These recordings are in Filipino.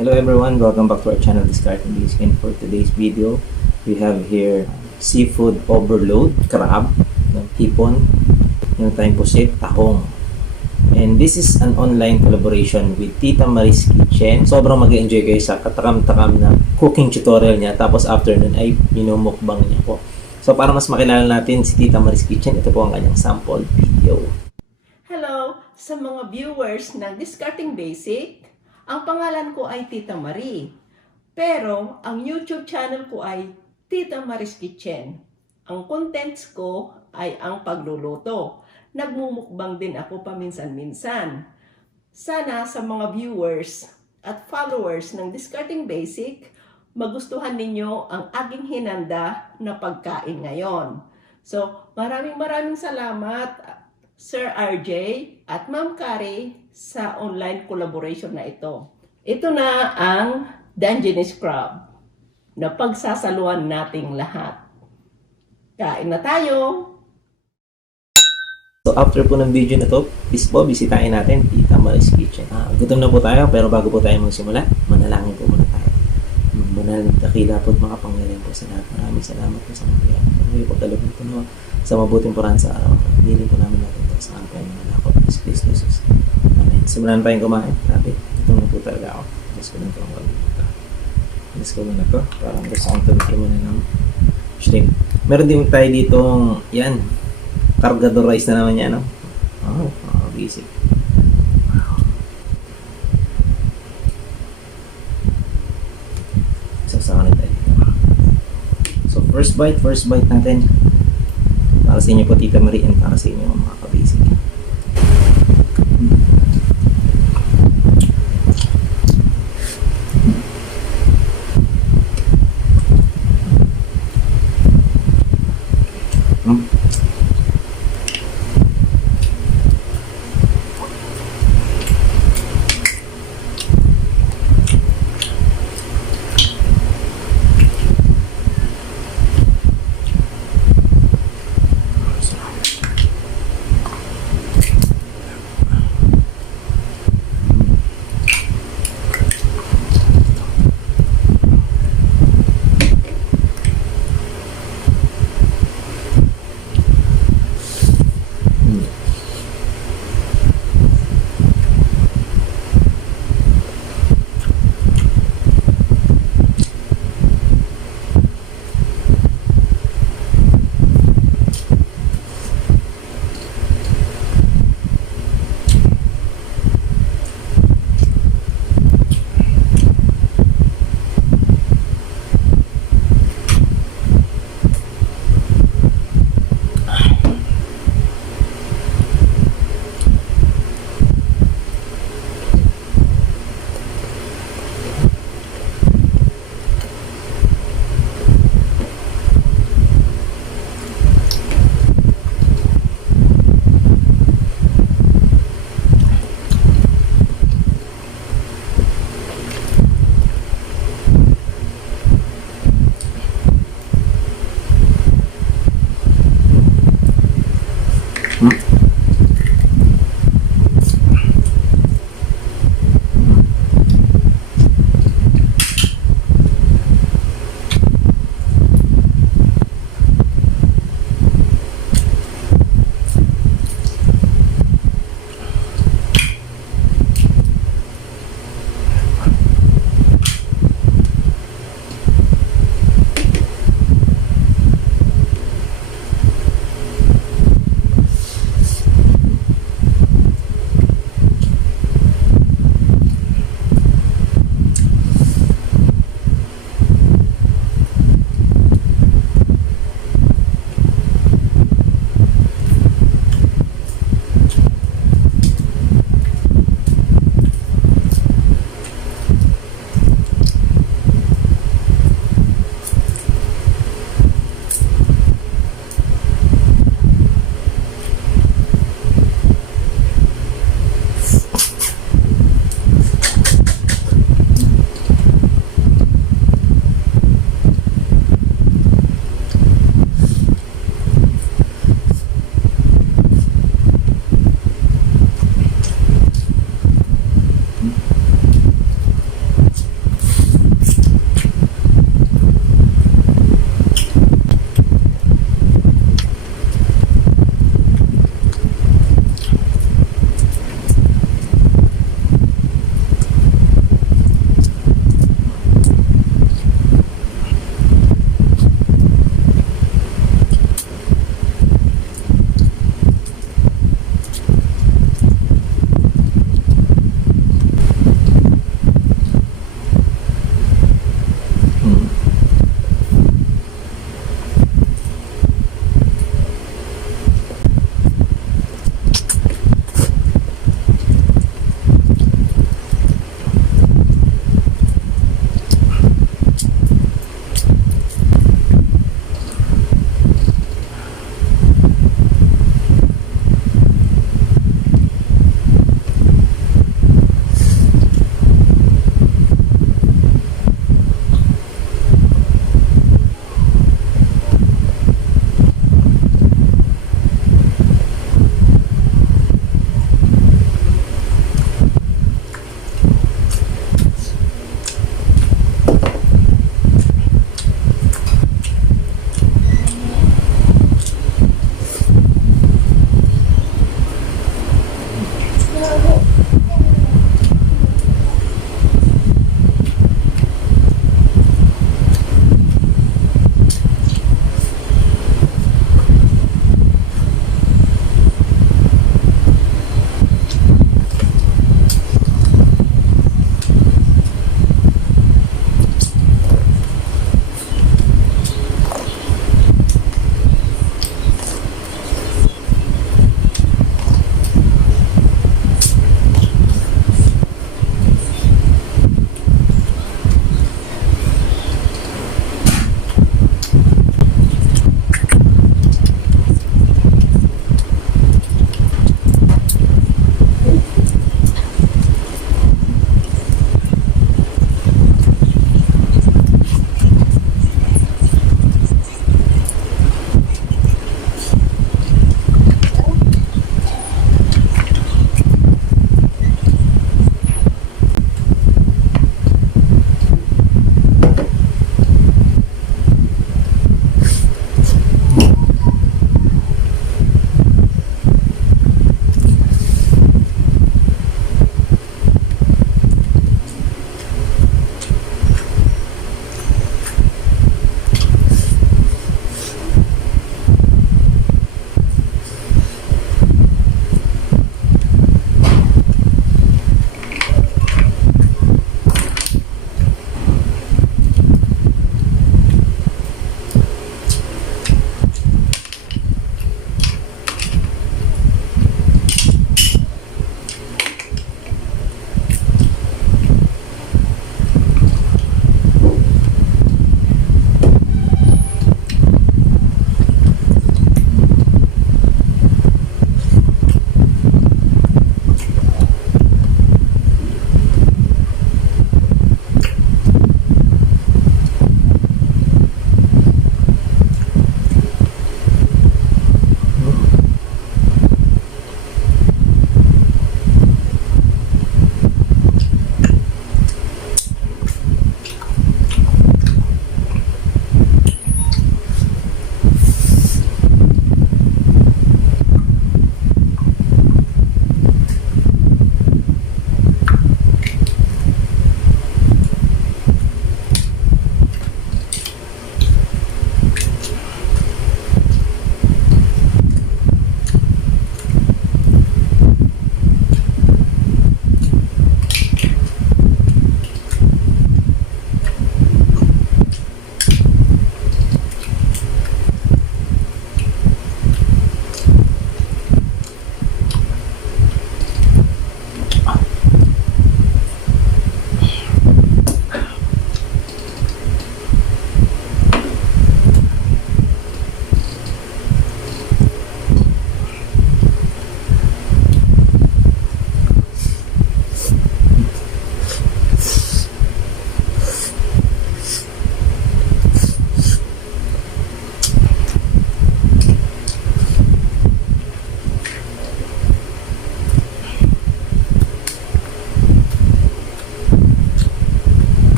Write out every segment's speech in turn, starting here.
Hello everyone, welcome back to our channel Diskarteng. And for today's video, we have here seafood overload, crab, hipon, yung tayong pusit, tahong. And this is an online collaboration with Tita Marie's Kitchen. Sobrang mag-enjoy kayo sa katakam-takam na cooking tutorial niya. Tapos after nun ay minumukbang niya po. So para mas makilala natin si Tita Marie's Kitchen, ito po ang kanyang sample video. Hello sa mga viewers ng Diskarteng Basic. Ang pangalan ko ay Tita Marie. Pero ang YouTube channel ko ay Tita Marie's Kitchen. Ang contents ko ay ang pagluluto. Nagmumukbang din ako paminsan-minsan. Sana sa mga viewers at followers ng Diskarteng Basic, magustuhan ninyo ang aking hinanda na pagkain ngayon. So, maraming salamat Sir RJ at Ma'am Kari sa online collaboration na ito. Ito na ang Dungeness crab na pagsasaluhan nating lahat. Kain na tayo! So after po ng video na to, please po, bisitahin natin Tita Marie's Kitchen. Gutom na po tayo, pero bago po tayo magsimula, manalangin po muna tayo. Muna ng dakila po at makapangyarihan po sa lahat. Maraming salamat po sa mga kaya. Maraming po talabang po na sa mabuting puran sa araw. Hindi po namin natin ito sa ampay ng anak ko. Please, Jesus. Amen. Simulan pa yung kumain. Grabe. Ito na po talaga ako. Let's ko lang ito ang kalita. Let's ko lang ito. Parang gusto kong tabi muna ng shrimp. Meron din tayo ditong, yan, Kargador rice na naman yan, no? Basic. Wow. Sasama na tayo dito. So, first bite natin. Para sa inyo po, Tita Marie, and para sa inyo, mga KaBasic.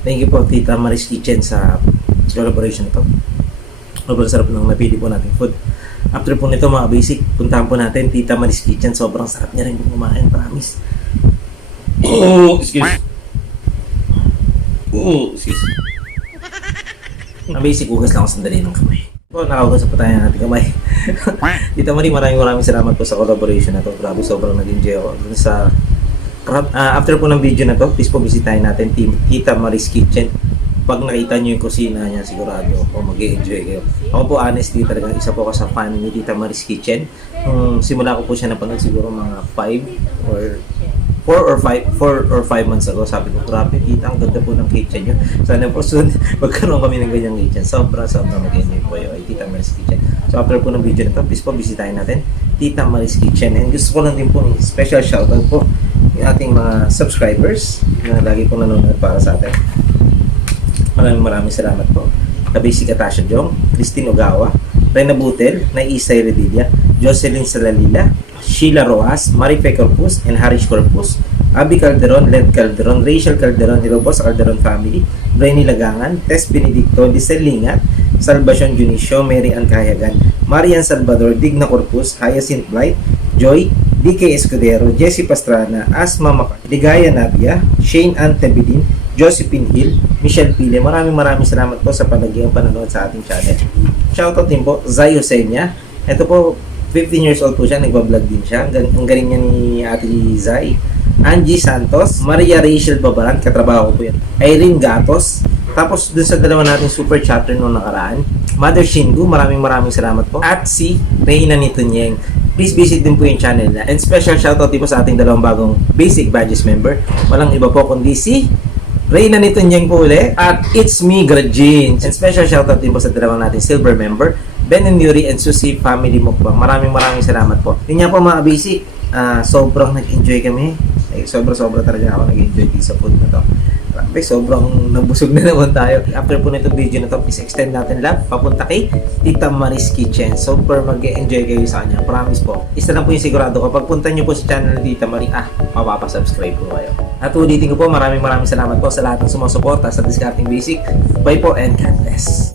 Thank you po Tita Maris Kitchen sa collaboration na to. Sobrang sarap ng napili po natin food. After po nito mga basic, puntahan po natin Tita Maris Kitchen. Sobrang sarap niya rin kumain, promise. Oh, excuse. Oh, excuse. Mga basic, ugas lang ako sandali ng kamay. Po, nakahugas po tayo ng ating kamay. Tita Marie, maraming salamat po sa collaboration na to. Grabe, sobrang nag-enjoy ako. Dun sa after po ng video na to, please po bisitahin natin Tita Marie's Kitchen. Pag nakita nyo yung kusina niya, sigurado ako mag-enjoy kayo. Ako po honestly, talagang isa po ako sa fan ni Tita Marie's Kitchen. Simula ko po siya napanood siguro mga 5 or 4 or 5 months ago. Sabi ko, grabe Tita, ang ganda po ng kitchen nyo. Sana po soon magkaroon kami ng ganyang kitchen. Sobra mag-enjoy po yun ay Tita Marie's Kitchen. So after po ng video na to, please po bisitahin natin Tita Marie's Kitchen. And gusto ko lang din po ng special shoutout po yung ating mga subscribers na lagi pong nanonood para sa atin. Maraming salamat po. KaBasic Atasha Jong, Christine Ogawa, Rena Butel, Naisay Redilla, Jocelyn Salalila, Sheila Rojas, Marife Corpus, and Harish Corpus, Abby Calderon, Led Calderon, Rachel Calderon, hello po sa Calderon family, Brainy Lagangan, Tess Benedicto, Lisel Lingat, Salvacion Junicio, Mary Ann Cayagan, Marian Salvador, Digna Corpus, Hyacinth Blight, Joy, DK Escudero, Jessie Pastrana, Asma Maca, Ligaya Nabia, Shane Antebidin, Josephine Hill, Michelle Pile. Maraming salamat po sa panagyang panonood sa ating channel. Shoutout din po, Zay Hosenia. Ito po, 15 years old po siya, nagbablog din siya. Ang galing niya ni Ate Zay. Angie Santos, Maria Rachel Babaran, katrabaho ko po yan. Irene Gatos. Tapos dun sa dalawa nating super chatter noong nakaraan, Mother Shingu, maraming salamat po. At si Reyna Nitunyeng. Please visit din po yung channel na. And special shoutout din po sa ating dalawang bagong Basic Badges member. Walang iba po kundi si Reyna Nitunyeng po uli. At it's me, Grajin. And special shoutout din po sa dalawang nating silver member, Ben and Yuri and Susie Family Mukbang. Maraming salamat po. Yun nga po mga basic, sobrang nag-enjoy kami. Sobra talaga ako nag-enjoy din sa food na to. Grabe, sobrang nabusog na naman tayo. After po nitong video na to, please extend natin love papunta kay Tita Marie's Kitchen. Super mag-enjoy kayo sa kanya. Promise po. Isa lang po yung sigurado. Kapag punta nyo po sa channel ni Tita Marie, mapapasubscribe po kayo. At ulitin ko po, maraming salamat po sa lahat ng sumusuporta sa Diskarteng Basic. Bye po and God bless.